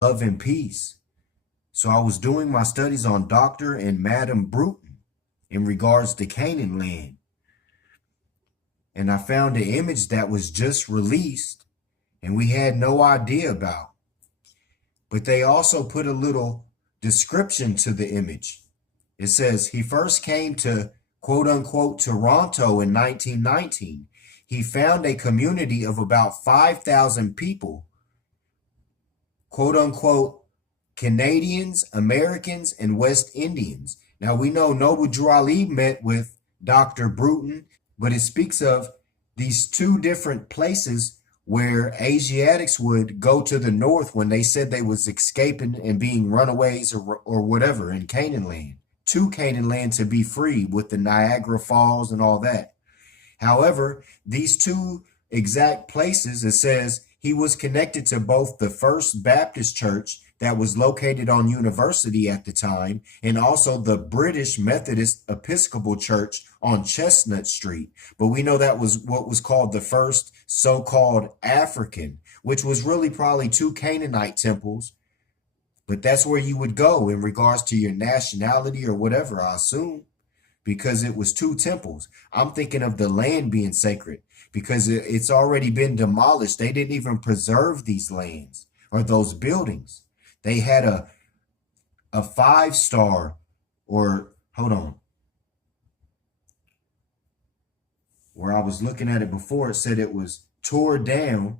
love and peace. So I was doing my studies on Dr. and Madam Brewton in regards to Canaanland. And I found an image that was just released and we had no idea about. But they also put a little description to the image. It says he first came to quote unquote Toronto in 1919. He found a community of about 5,000 people, quote unquote Canadians, Americans, and West Indians. Now we know Noble Drew Ali met with Dr. Brewton, but it speaks of these two different places where Asiatics would go to the north when they said they was escaping and being runaways or whatever in Canaanland, to Canaanland to be free with the Niagara Falls and all that. However, these two exact places, it says he was connected to both the First Baptist Church that was located on University at the time, and also the British Methodist Episcopal Church on Chestnut Street. But we know that was what was called the first so-called African, which was really probably two Canaanite temples. But that's where you would go in regards to your nationality or whatever, I assume, because it was two temples. I'm thinking of the land being sacred because it's already been demolished. They didn't even preserve these lands or those buildings. They had a 5-star, or hold on, where I was looking at it before, it said it was tore down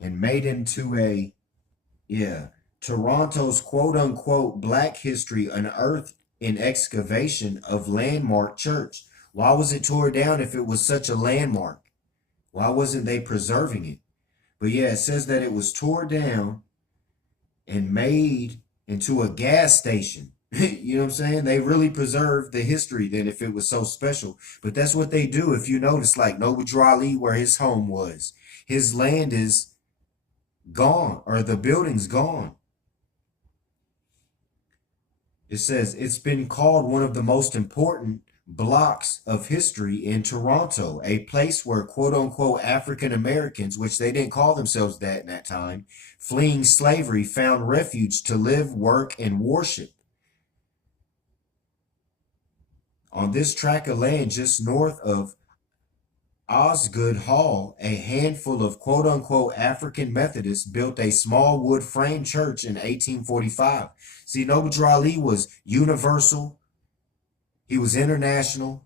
and made into a, Toronto's quote unquote Black history unearthed in excavation of landmark church. Why was it tore down if it was such a landmark? Why wasn't they preserving it? But yeah, it says that it was tore down and made into a gas station. You know what I'm saying? They really preserved the history then if it was so special. But that's what they do. If you notice, like Noble Drew Ali, where his home was, his land is gone, or the building's gone. It says it's been called one of the most important blocks of history in Toronto, a place where quote unquote African Americans, which they didn't call themselves that in that time, fleeing slavery, found refuge to live, work, and worship. On this tract of land just north of Osgoode Hall, a handful of quote unquote African Methodists built a small wood frame church in 1845. See, Noble Drew Ali was universal. He was international.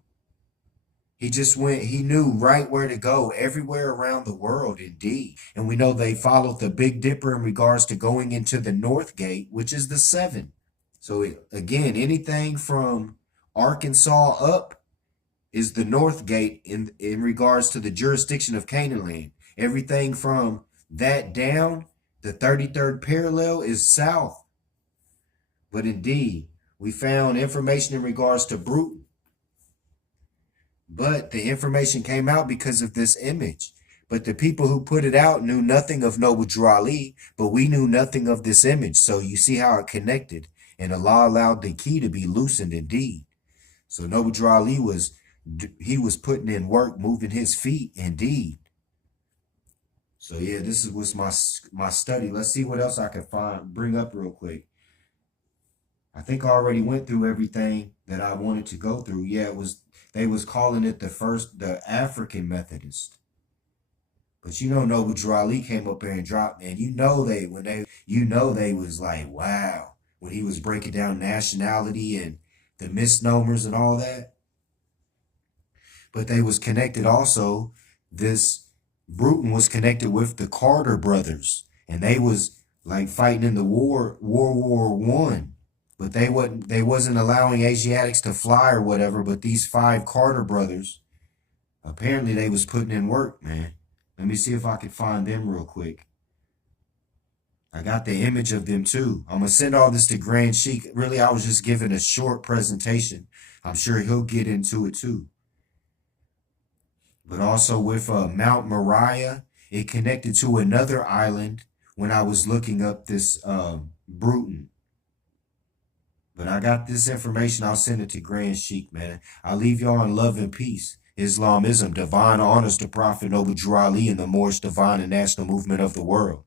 He just went, he knew right where to go everywhere around the world, indeed. And we know they followed the Big Dipper in regards to going into the NorthGate, which is the 7. So again, anything from Arkansas up is the NorthGate in regards to the jurisdiction of Canaanland. Everything from that down, the 33rd parallel is south. But indeed, we found information in regards to Brewton. But the information came out because of this image. But the people who put it out knew nothing of Noble Drew Ali, but we knew nothing of this image. So you see how it connected. And Allah allowed the key to be loosened indeed. So Noble Drew Ali was putting in work, moving his feet indeed. So yeah, this was my study. Let's see what else I can bring up real quick. I think I already went through everything that I wanted to go through. Yeah, they was calling it the African Methodist. But you know, Noble Drew Ali came up there and dropped, man. You know they was like, wow, when he was breaking down nationality and the misnomers and all that. But they was connected also. This Brewton was connected with the Carter brothers, and they was like fighting in the World War One. But they wasn't allowing Asiatics to fly or whatever. But these 5 Carter brothers, apparently they was putting in work, man. Let me see if I can find them real quick. I got the image of them too. I'm going to send all this to Grand Sheik. Really, I was just giving a short presentation. I'm sure he'll get into it too. But also with Mount Moriah, it connected to another island when I was looking up this Brewton. But I got this information. I'll send it to Grand Sheik, man. I'll leave y'all in love and peace. Islamism, divine honors to Prophet Noble Drew Ali and the Moorish divine and national movement of the world.